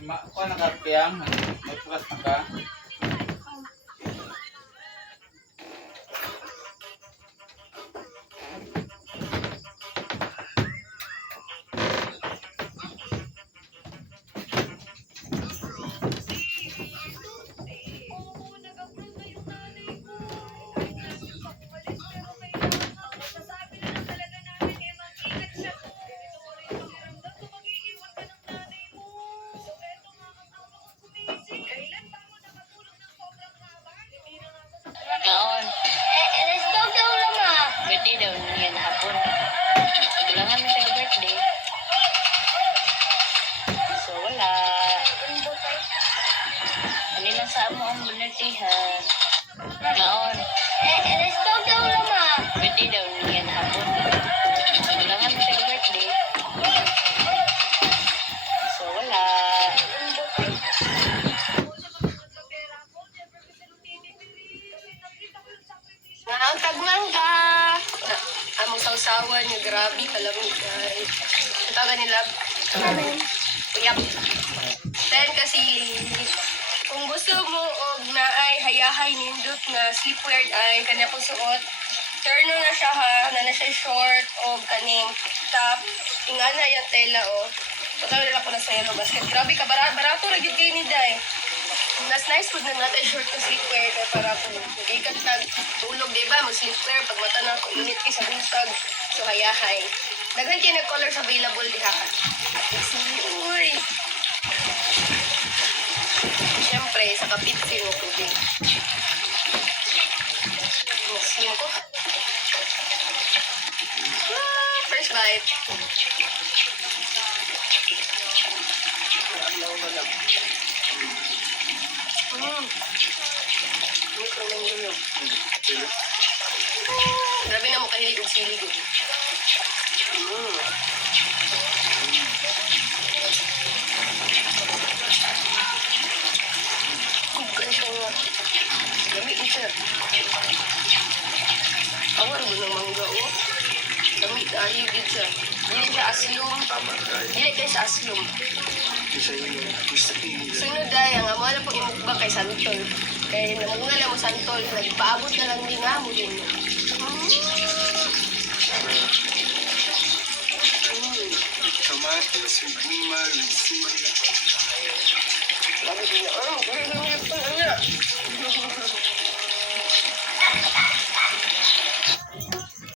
Kuha na ka kayang, magpukas na ka. Noon. Let's go daw lang ah. Birthday daw niya na hapon. Tulangan na siya birthday. So, wala. Ano lang sa amo ang binartihan. Noon. Let's go daw lang ah. Birthday daw niya na hapon. Tulangan na siya birthday. So, wala. Ang tagmangga. Among sausawan niya, grabe, kalamig ay. Ang tawagan nila, uyap. 10 kasili. Kung gusto mo og na ay hayahay nindot nga sleepwear ay kanya kong suot, turno na siya ha, na siya short o kaning top. Ingana yung tela o. Pataw nila ko na sa yellow basket. Grabe ka, barato ra gyud kay ni Day. Mas nice food na natin short na sleepwear kaya para kung ikat tag tulog, di ba? Mag-sleepwear, pag mata na ako, init kayo sa buntag. So, hayahay. Daghan kayo na colors available, di ha? Uy! Siyempre, sa kapitsin mo tubig. Muslim ko. First bite. Grabe na mo kahilig og silig. Kugan siya nga. Dami siya. Awan mo ng mangga o. Dami tayo din siya. Dili siya aslum. Dili kayo sa aslum. Sunod dahil ang amo na pong imukba kay Santol. Kaya namunga lang mo Santol. Nagpaabot na lang din nga mo din. Kamatis, with lima, and sili. Bago din na.